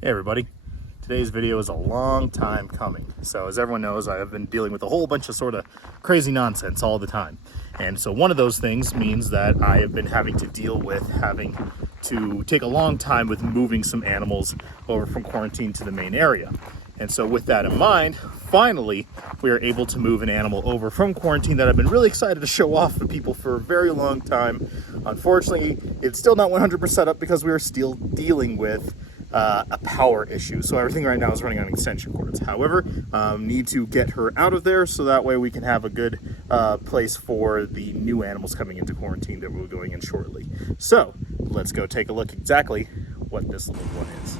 Hey everybody, today's video is a long time coming. So as everyone knows, I have been dealing with a whole bunch of sort of crazy nonsense all the time. And so one of those things means that I have been having to deal with having to take a long time with moving some animals over from quarantine to the main area. And so with that in mind, finally, we are able to move an animal over from quarantine that I've been really excited to show off to people for a very long time. Unfortunately, it's still not 100% up because we are still dealing with a power issue. So everything right now is running on extension cords. However, need to get her out of there so that way we can have a good place for the new animals coming into quarantine that we're going in shortly. So let's go take a look exactly what this little one is.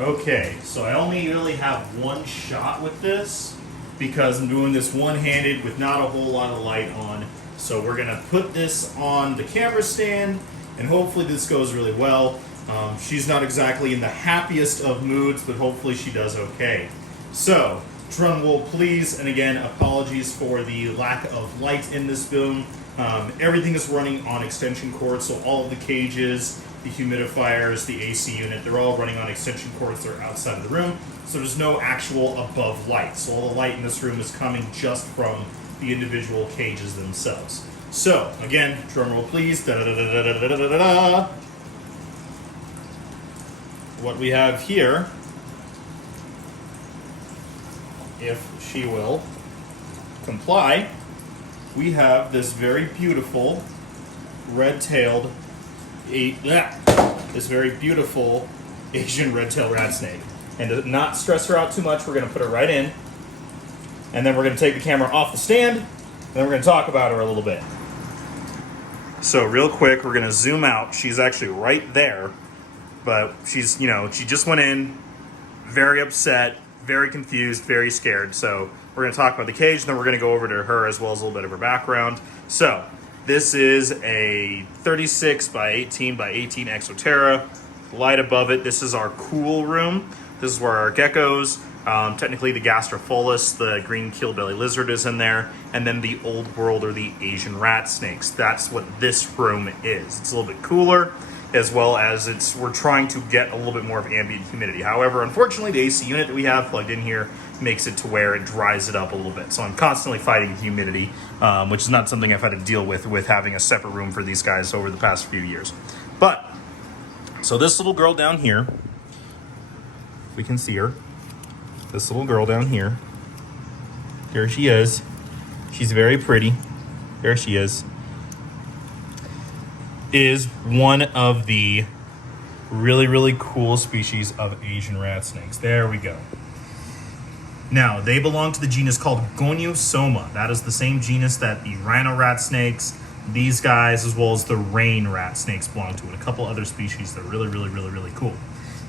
Okay, so I only really have one shot with this because I'm doing this one-handed with not a whole lot of light on. So we're gonna put this on the camera stand and hopefully this goes really well. She's not exactly in the happiest of moods, but hopefully she does okay. So, drum roll please, and again, apologies for the lack of light in this boom. Everything is running on extension cords, so all of the cages, the humidifiers, the AC unit, they're all running on extension cords. They're outside of the room, so there's no actual above light. So all the light in this room is coming just from the individual cages themselves. So, again, drum roll please. Da-da-da-da-da-da-da-da-da. What we have here, if she will comply, we have this very beautiful red-tailed, this very beautiful Asian red-tailed rat snake. And to not stress her out too much, we're going to put her right in, and then we're going to take the camera off the stand, and then we're going to talk about her a little bit. So real quick, we're going to zoom out. She's actually right there. But she's, she just went in, very upset, very confused, very scared. So we're going to talk about the cage, and then we're going to go over to her as well as a little bit of her background. So this is a 36 by 18 by 18 Exoterra. Light above it, this is our cool room. This is where our geckos, technically the Gastrophilus, the green keelbelly lizard is in there, and then the old world or the Asian rat snakes. That's what this room is. It's a little bit cooler, as well as we're trying to get a little bit more of ambient humidity. However, unfortunately, the AC unit that we have plugged in here makes it to where it dries it up a little bit. So I'm constantly fighting humidity, which is not something I've had to deal with having a separate room for these guys over the past few years. But, so this little girl down here, if we can see her, this little girl down here, there she is. She's very pretty. There she is one of the really, really cool species of Asian rat snakes. There we go. Now, they belong to the genus called Goniosoma. That is the same genus that the rhino rat snakes, these guys, as well as the rain rat snakes belong to, and a couple other species that are really, really, really, really cool.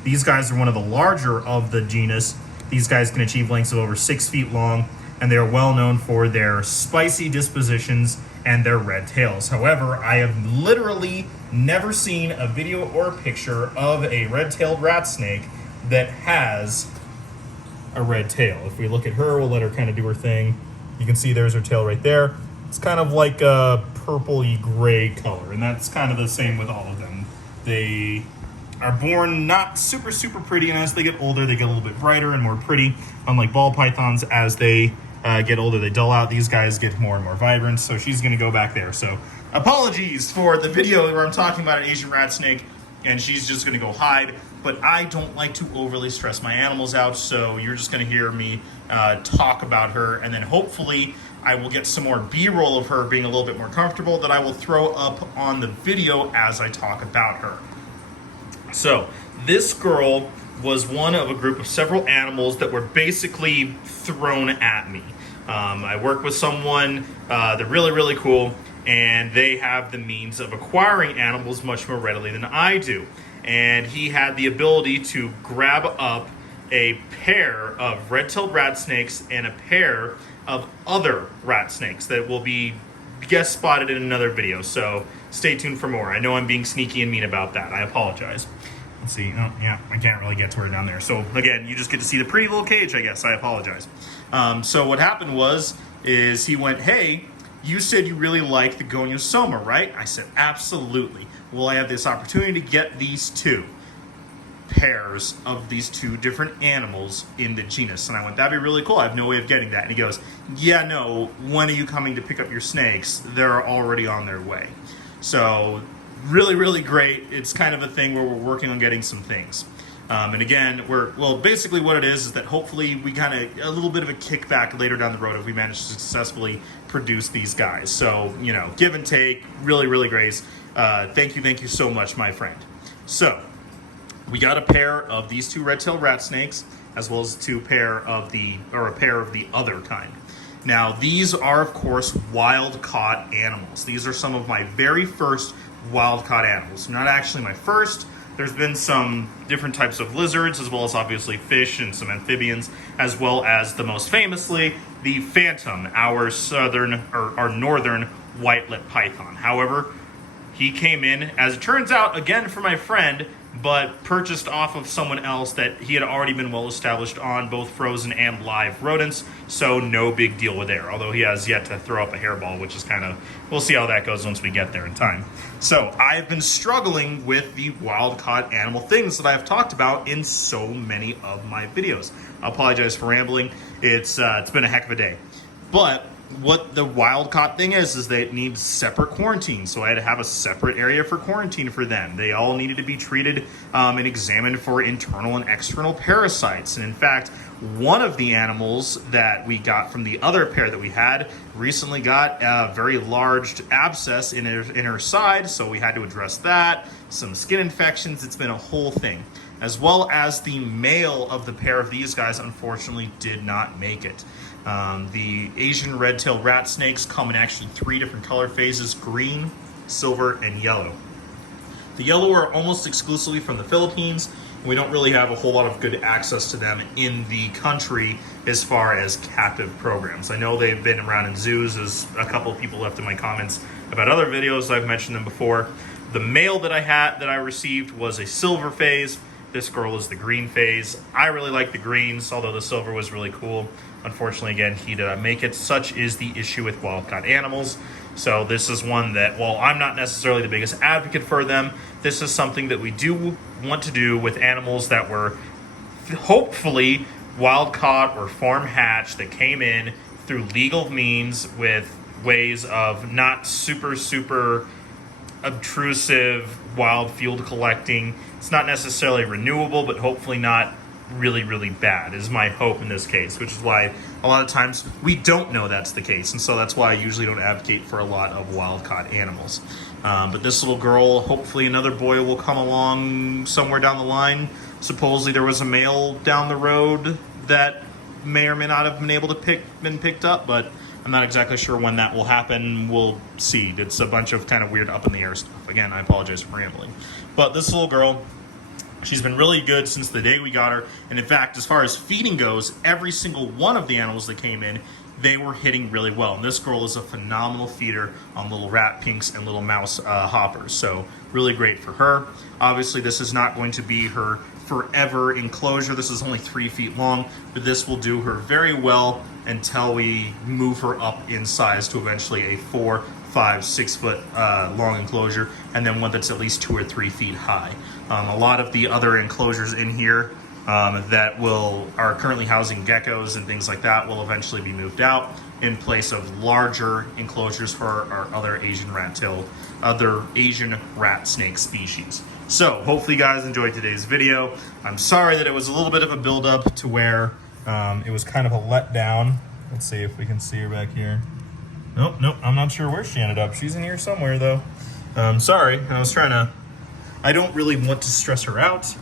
These guys are one of the larger of the genus. These guys can achieve lengths of over 6 feet long, and they are well known for their spicy dispositions and their red tails. However, I have literally never seen a video or a picture of a red-tailed rat snake that has a red tail. If we look at her, we'll let her kind of do her thing. You can see there's her tail right there. It's kind of like a purpley gray color, and that's kind of the same with all of them. They are born not super, super pretty, and as they get older, they get a little bit brighter and more pretty. Unlike ball pythons, as they get older, they dull out. These guys get more and more vibrant, so she's going to go back there. So apologies for the video where I'm talking about an Asian rat snake, and she's just going to go hide. But I don't like to overly stress my animals out, so you're just going to hear me talk about her, and then hopefully I will get some more B-roll of her being a little bit more comfortable that I will throw up on the video as I talk about her. So this girl was one of a group of several animals that were basically thrown at me. I work with someone, they're really, really cool, and they have the means of acquiring animals much more readily than I do. And he had the ability to grab up a pair of red-tailed rat snakes and a pair of other rat snakes that will be guest spotted in another video. So stay tuned for more. I know I'm being sneaky and mean about that. I apologize. Let's see. Oh, yeah, I can't really get to her down there. So again, you just get to see the pretty little cage, I guess. I apologize. So what happened is he went, hey, you said you really like the Goniosoma, right? I said, absolutely. Well, I have this opportunity to get these two. pairs of these two different animals in the genus. And I went, that'd be really cool. I have no way of getting that. And he goes, yeah, no, when are you coming to pick up your snakes? They're already on their way. So really, really great. It's kind of a thing where we're working on getting some things. And again, basically what it is that hopefully we kind of, a little bit of a kickback later down the road if we manage to successfully produce these guys. So, you know, give and take, really, really great. Thank you so much, my friend. So, we got a pair of these two red-tailed rat snakes, as well as a pair of the other kind. Now, these are, of course, wild-caught animals. These are some of my very first wild-caught animals. Not actually my first. There's been some different types of lizards, as well as obviously fish and some amphibians, as well as the most famously, the phantom, our northern white-lipped python. However, he came in, as it turns out, again for my friend, but purchased off of someone else that he had already been well established on both frozen and live rodents, so no big deal with there, although he has yet to throw up a hairball, which is kind of, we'll see how that goes once we get there in time. So I've been struggling with the wild-caught animal things that I've talked about in so many of my videos. I apologize for rambling. It's been a heck of a day. But what the wild-caught thing is they need separate quarantine. So I had to have a separate area for quarantine for them. They all needed to be treated and examined for internal and external parasites. And in fact, one of the animals that we got from the other pair that we had recently got a very large abscess in her side. So we had to address that, some skin infections. It's been a whole thing. As well as the male of the pair of these guys, unfortunately, did not make it. The Asian red-tailed rat snakes come in actually 3 different color phases: green, silver, and yellow. The yellow are almost exclusively from the Philippines. We don't really have a whole lot of good access to them in the country as far as captive programs. I know they've been around in zoos, as a couple of people left in my comments about other videos. I've mentioned them before. The male that I received was a silver phase. This girl is the green phase. I really like the greens, although the silver was really cool. Unfortunately, again, he did not make it. Such is the issue with wild-caught animals. So this is one that, while I'm not necessarily the biggest advocate for them, this is something that we do want to do with animals that were hopefully wild-caught or farm-hatched, that came in through legal means with ways of not super obtrusive wild field collecting. It's not necessarily renewable, but hopefully not really bad is my hope in this case, which is why a lot of times we don't know that's the case, and so that's why I usually don't advocate for a lot of wild-caught animals. But this little girl, hopefully another boy will come along somewhere down the line. Supposedly there was a male down the road that may or may not have been able to been picked up, but I'm not exactly sure when that will happen. We'll see. It's a bunch of kind of weird up in the air stuff. Again, I apologize for rambling. But this little girl, she's been really good since the day we got her. And in fact, as far as feeding goes, every single one of the animals that came in, they were hitting really well. And this girl is a phenomenal feeder on little rat pinks and little mouse hoppers. So really great for her. Obviously, this is not going to be her forever enclosure. This is only 3 feet long, but this will do her very well until we move her up in size to eventually a 4, 5, 6 foot long enclosure, and then one that's at least 2 or 3 feet high. A lot of the other enclosures in here that are currently housing geckos and things like that will eventually be moved out in place of larger enclosures for our other Asian rat snake species. So hopefully you guys enjoyed today's video. I'm sorry that it was a little bit of a build-up to where it was kind of a letdown. Let's see if we can see her back here. Nope, I'm not sure where she ended up. She's in here somewhere though. Sorry, I don't really want to stress her out.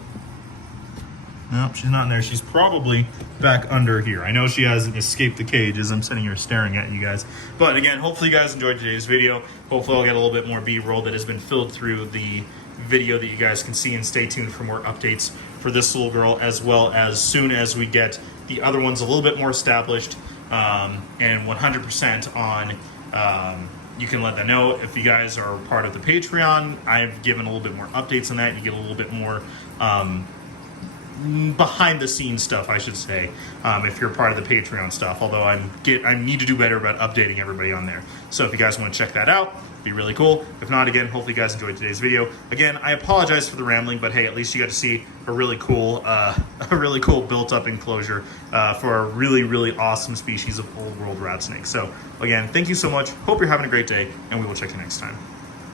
Nope, she's not in there. She's probably back under here. I know she hasn't escaped the cage as I'm sitting here staring at you guys. But again, hopefully you guys enjoyed today's video. Hopefully I'll get a little bit more B-roll that has been filled through the video that you guys can see, and stay tuned for more updates for this little girl, as well as soon as we get the other ones a little bit more established and 100% on you can let them know. If you guys are part of the Patreon, I've given a little bit more updates on that. You get a little bit more behind the scenes stuff, I should say, if you're part of the Patreon stuff, although I need to do better about updating everybody on there. So if you guys want to check that out, it'd be really cool. If not, again, hopefully you guys enjoyed today's video. Again, I apologize for the rambling, but hey, at least you got to see a really cool built-up enclosure for a really, really awesome species of old world rat snake. So again, thank you so much. Hope you're having a great day, and we will check you next time.